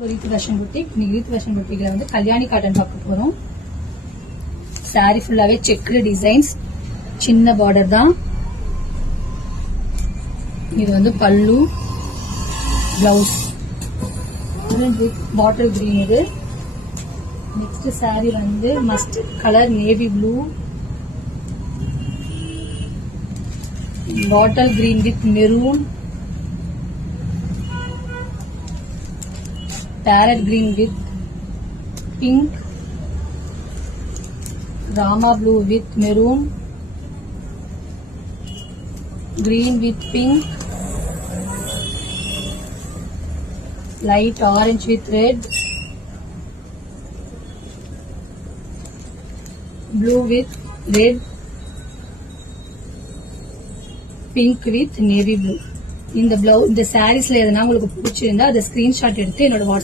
Wreath fashion boutique. இன்னைக்கு wreath fashion புட்டிக்ல வந்து Kalyani cotton பார்க்க போறோம். சாரி ஃபுல்லாவே செக்டு டிசைன்ஸ், சின்ன பார்டர் தான். இது வந்து பல்லு, பிளவுஸ் பாட்டில் கிரீன். இது நெக்ஸ்ட் சாரி வந்து mustard colour navy blue, bottle green with maroon, parrot green with pink, rama blue with maroon, green with pink, light orange with red, blue with red, pink with navy blue. இந்த சாரீஸ்ல எதனா உங்களுக்கு பிடிச்சிருந்தா அதை screenshot எடுத்து என்னோட